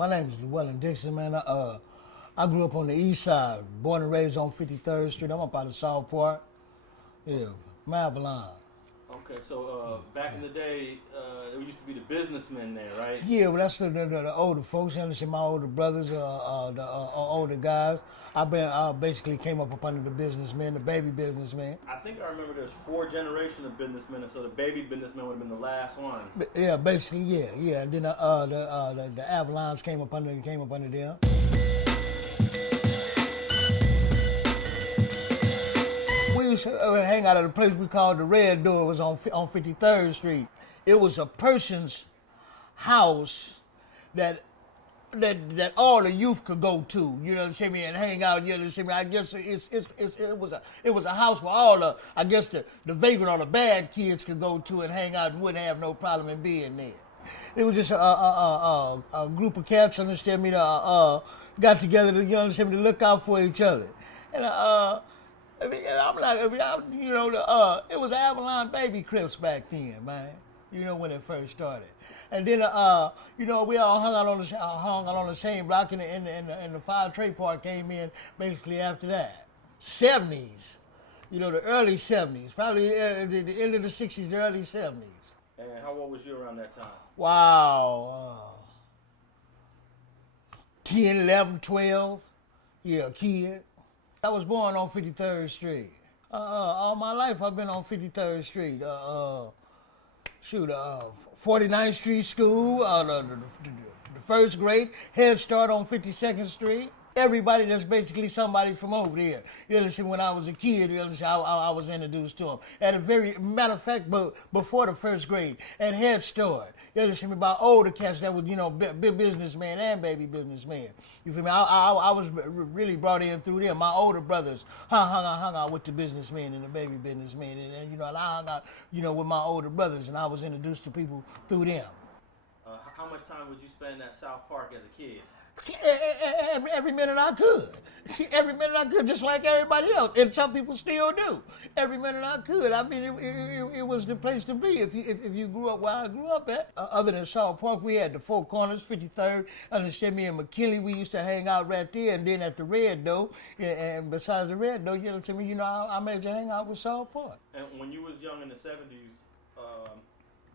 My name is Llewellyn Dixon, man. I grew up on the east side, born and raised on 53rd Street. I'm up out of South Park. Yeah, from Avalon. Okay, so back in the day, it used to be the businessmen there, right? Yeah, well, that's the older folks. You understand, my older brothers, the older guys. I basically came up under the businessmen, the baby businessmen. I think I remember there's 4 generations of businessmen, and so the baby businessmen would have been the last ones. Yeah, basically, yeah. And then the Avalons came up under them. We used to hang out at a place we called the Red Door. It was on 53rd Street. It was a person's house that all the youth could go to, you know what I'm saying, and hang out, you know what I'm saying. I guess it was a house where all the vagrant or the bad kids could go to and hang out and wouldn't have no problem in being there. It was just a group of cats, understand me, got together to, you know what I'm saying, to look out for each other. And it was Avalon Baby Crips back then, man. You know, when it first started. And then, we all hung out on the same block, and the Five Tray Park came in basically after that. 70s, the early 70s, probably the end of the 60s, the early 70s. And how old was you around that time? Wow. 10, 11, 12. Yeah, a kid. I was born on 53rd Street. All my life I've been on 53rd Street. 49th Street School, the first grade, Head Start on 52nd Street. Everybody that's basically somebody from over there. You understand, when I was a kid, you understand, I was introduced to them. At a very, matter of fact, before the first grade, at Head Start. You understand me, about older cats that was, big businessmen and baby businessmen. You feel me? I was really brought in through them. My older brothers hung out with the businessmen and the baby businessmen. And I hung out, with my older brothers, and I was introduced to people through them. How much time would you spend at South Park as a kid? Every minute I could. Every minute I could, just like everybody else. And some people still do. Every minute I could. I mean, it was the place to be if you grew up where I grew up at. Other than South Park, we had the Four Corners, 53rd, understand me, and McKinley. We used to hang out right there. And then at the Red Door, and besides the Red Door, I made you hang out with South Park. And when you was young in the 70s,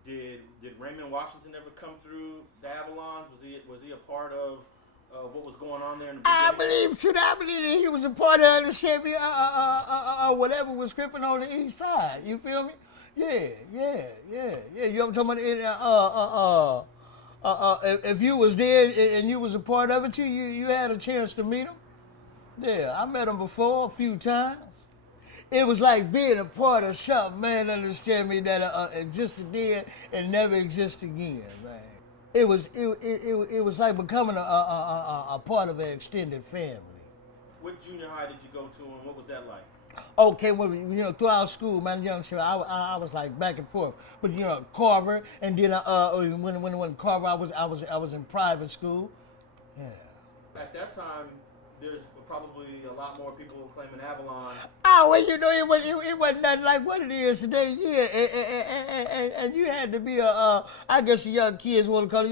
did Raymond Washington ever come through the Avalon? Was he a part of what was going on there in the beginning? I believe that he was a part of the Chevy, whatever was cripping on the east side. You feel me? Yeah. You know what I'm talking about? If you was there and you was a part of it, you had a chance to meet him. Yeah, I met him before a few times. It was like being a part of something, man, understand me, that existed then and never exist again, man. It was like becoming a part of an extended family. What junior high did you go to, and what was that like? Okay, well, throughout school, man, I was like back and forth. But Carver, and then when Carver, I was in private school. Yeah. At that time, there's probably a lot more people claiming Avalon. Oh, well, it wasn't nothing like what it is today. Yeah, and you had to be I guess the young kids want to call it.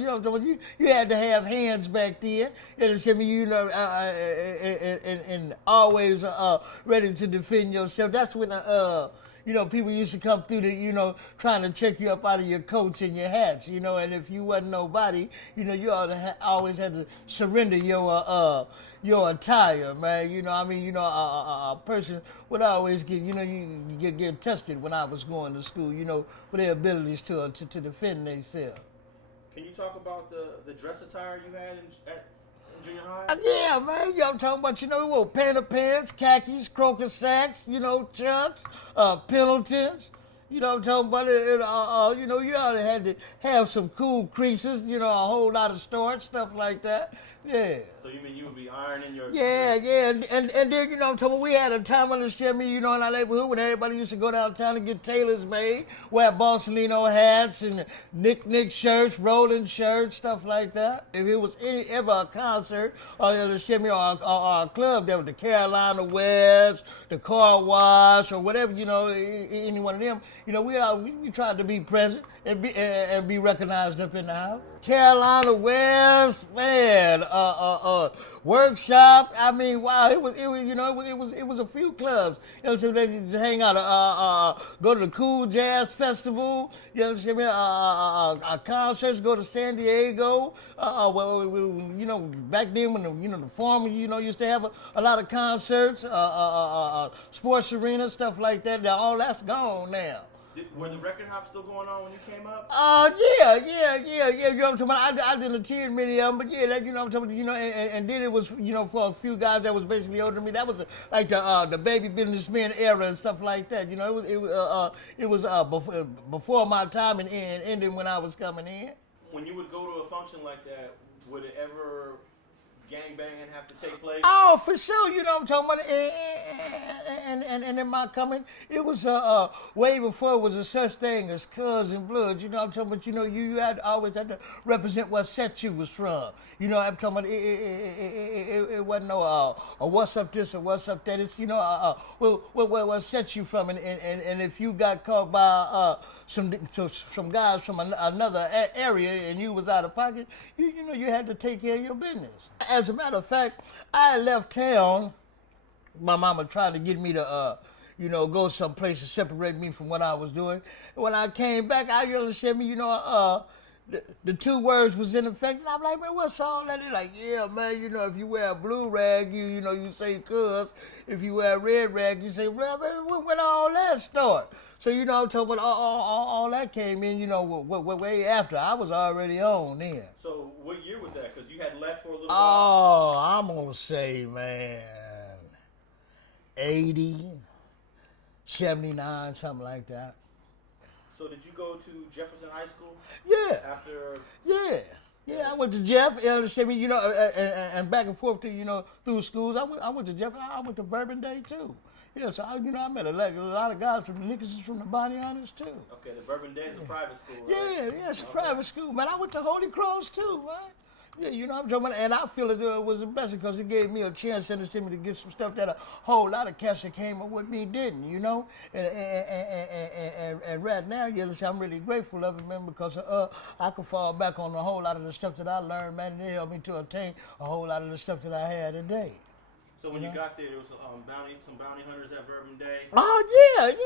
You had to have hands back then. You understand me? And always ready to defend yourself. That's when people used to come through trying to check you up out of your coats and your hats, and if you wasn't nobody, you always had to surrender your attire, man. A person would always get tested when I was going to school, for their abilities to defend themselves. Can you talk about the dress attire you had at junior high? Yeah, man. I'm talking about, panda pants, khakis, croquet sacks, chucks, Pendletons. You know what I'm talking about? You had to have some cool creases, a whole lot of starch, stuff like that. Yeah. So you mean you would be ironing your... Yeah. And then, I'm talking about, we had a time on the Chevy, in our neighborhood when everybody used to go downtown and get tailors made, wear Borsalino hats and Nick shirts, rolling shirts, stuff like that. If it was ever a concert or the Chevy or a club, there was the Carolina West, the Car Wash, or whatever, any one of them, You know, we tried to be present and be recognized up in the house. Carolina West, man, workshop. I mean, wow, it was it was a few clubs. You know, so they just hang out, go to the Cool Jazz Festival. You know what I'm saying? Concerts, go to San Diego. You know, back then when the farmer, used to have a lot of concerts, sports arena, stuff like that. Now all that's gone now. Were the record hops still going on when you came up? Yeah. You know what I'm talking about? I didn't attend many of them, but yeah, that, you know what I'm talking about. And then it was, for a few guys that was basically older than me. That was like the baby businessman era and stuff like that. You know, it was before my time and ending when I was coming in. When you would go to a function like that, would it ever gangbanging have to take place? Oh, for sure. You know what I'm talking about? And in my coming, it was way before it was a such thing as cousin blood. You know what I'm talking about? You know, you always had to represent what set you was from. You know what I'm talking about? It wasn't no what's up this or what's up that. It's, what set you from. And if you got caught by some guys from another area and you was out of pocket, you had to take care of your business. As a matter of fact, I left town. My mama trying to get me to, go someplace to separate me from what I was doing. When I came back, I said me, the two words was in effect, and I'm like, man, what's all that? They're like, yeah, man, if you wear a blue rag, you say cuz. If you wear a red rag, you say, well, man, when all that start? So, I'm talking about all that came in, way after. I was already on then. So, what year was that? Because you had left for a little while. Oh, I'm going to say, man, 80, 79, something like that. So did you go to Jefferson High School? Yeah. After? Yeah, I went to Jeff, and back and forth to, through schools. I went to Jeff, I went to Bourbon Day too. Yeah, so I met a lot of guys from the Nickersons, from the Bonnie Hunters too. Okay, the Bourbon Day is a private school, right? Yeah, it's a private school, man. I went to Holy Cross too, man. Yeah, I'm talking about, and I feel it was a blessing because it gave me a chance to get some stuff that a whole lot of cats that came up with me didn't, And right now, I'm really grateful of it, man, because I can fall back on a whole lot of the stuff that I learned, man, and it helped me to attain a whole lot of the stuff that I had today. So when you got there was some bounty hunters at Bourbon Day? Oh, yeah, it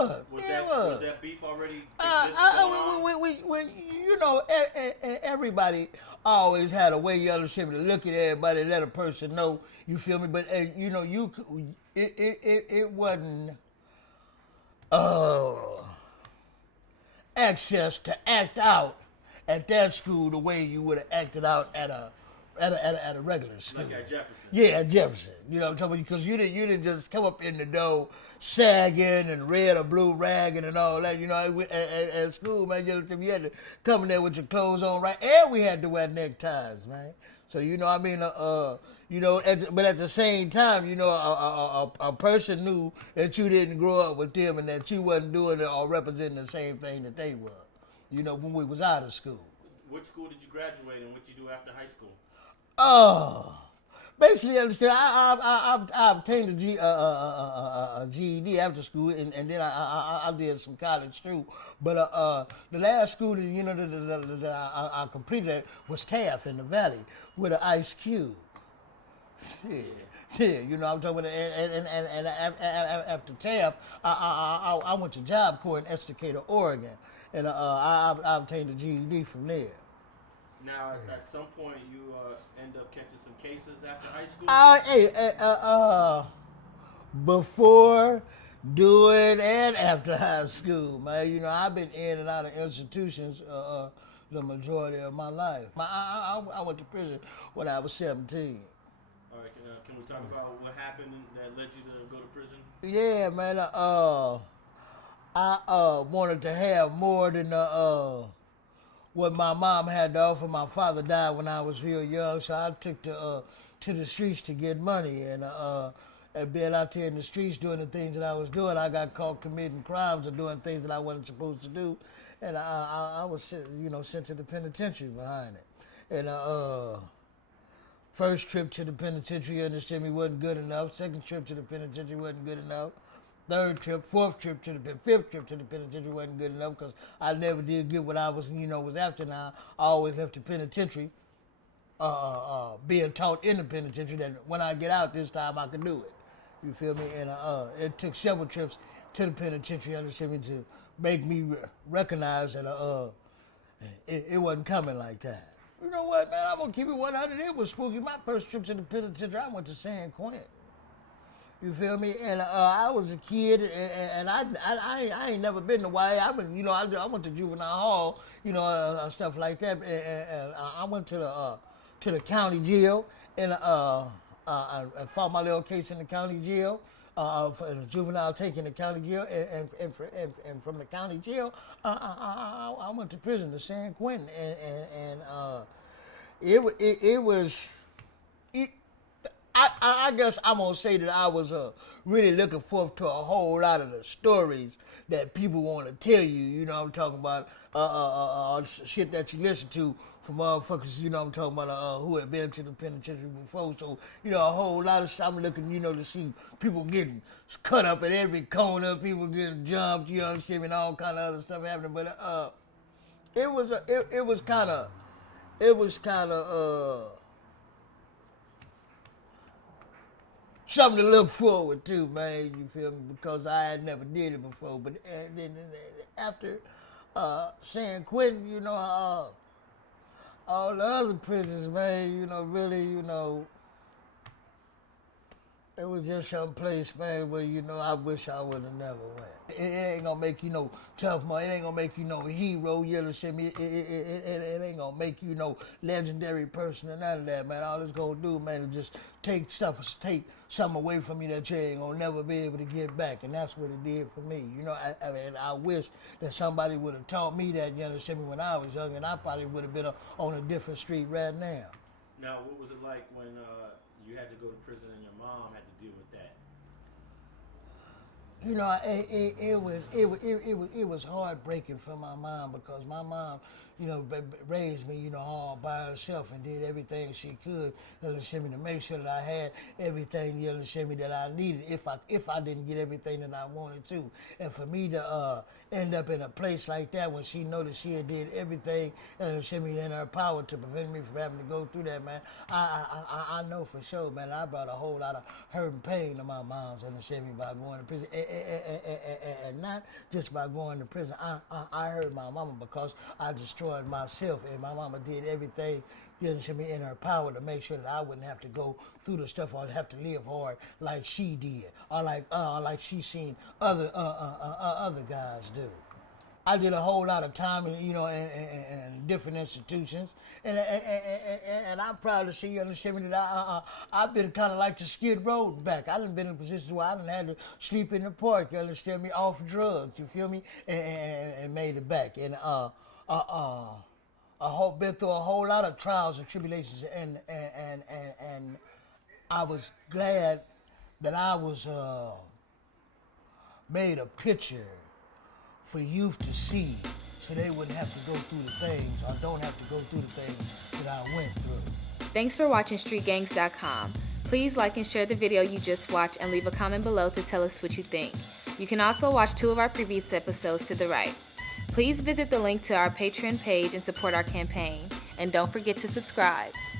was. Was that beef already everybody always had a way, to look at everybody and let a person know, you feel me? But, it wasn't access to act out at that school the way you would have acted out at a regular school. Like at Jefferson. Yeah, at Jefferson. You know what I'm talking about? Because you didn't just come up in the door sagging and red or blue ragging and all that. At school, man, you had to come in there with your clothes on right. And we had to wear neckties, man. So, but at the same time, a person knew that you didn't grow up with them and that you wasn't doing it or representing the same thing that they were, when we was out of school. Which school did you graduate and what did you do after high school? Basically, understand. I obtained a GED after school, and then I did some college too. But the last school that I completed was Taft in the Valley with an Ice Cube. Yeah, I'm talking about. And after Taft, I went to Job Corps in Estacada, Oregon, and I obtained a GED from there. Now, at some point, you end up catching some cases after high school? Before, during, and after high school, man. I've been in and out of institutions the majority of my life. I went to prison when I was 17. All right, can we talk about what happened that led you to go to prison? Yeah, man. I wanted to have more than what my mom had to offer. My father died when I was real young, so I took to the streets to get money. And being out there in the streets doing the things that I was doing, I got caught committing crimes or doing things that I wasn't supposed to do. And I was, sent to the penitentiary behind it. And first trip to the penitentiary, understand me, wasn't good enough. Second trip to the penitentiary wasn't good enough. third trip, fourth trip to the fifth trip to the penitentiary wasn't good enough because I never did get what I was, was after. Now I always left the penitentiary, being taught in the penitentiary that when I get out this time I can do it. You feel me? And it took several trips to the penitentiary, understand me, to make me recognize that it wasn't coming like that. You know what, man? I'm gonna keep it 100. It was spooky. My first trip to the penitentiary, I went to San Quentin. You feel me? And I was a kid, and I ain't never been to YA. I went to juvenile hall, stuff like that. And I went to the county jail, and I fought my little case in the county jail. For the juvenile taking the county jail, and from the county jail, I went to prison to San Quentin, and it was. I guess I'm gonna say that I was really looking forward to a whole lot of the stories that people want to tell you. You know, I'm talking about shit that you listen to from motherfuckers. You know, I'm talking about who had been to the penitentiary before. So a whole lot of stuff. I'm looking, to see people getting cut up at every corner, people getting jumped. You understand me? And all kind of other stuff happening. But it was kind of. Something to look forward to, man, you feel me? Because I had never did it before. But then after San Quentin, all the other prisons, man, really, it was just some place, man, where, I wish I would have never went. It ain't gonna make you no tough man. It ain't gonna make you no hero. You understand me? It ain't gonna make you no legendary person or none of that, man. All it's gonna do, man, is just take something away from you that you ain't gonna never be able to get back. And that's what it did for me. I wish that somebody would have taught me that, you understand me, when I was young, and I probably would have been on a different street right now. Now, what was it like when you had to go to prison and your mom had to deal with that? It was heartbreaking for my mom, because my mom, raised me, all by herself, and did everything she could, to make sure that I had everything, that I needed if I didn't get everything that I wanted to. And for me to end up in a place like that when she noticed she had did everything, in her power to prevent me from having to go through that, man, I know for sure, man, I brought a whole lot of hurt and pain to my mom's, by going to prison. And not just by going to prison. I hurt my mama because I destroyed myself, and my mama did everything, in her power to make sure that I wouldn't have to go through the stuff or have to live hard like she did, or like she seen other guys do. I did a whole lot of time, in different institutions, and I'm proud to see, you understand me, that I've been kind of like the Skid Row back. I done been in positions where I done had to sleep in the park, you understand me, off drugs, you feel me, and made it back. And been through a whole lot of trials and tribulations, and I was glad that I was made a picture for youth to see, so they wouldn't have to go through the things, or don't have to go through the things that I went through. Thanks for watching StreetGangs.com. Please like and share the video you just watched, and leave a comment below to tell us what you think. You can also watch 2 of our previous episodes to the right. Please visit the link to our Patreon page and support our campaign. And don't forget to subscribe.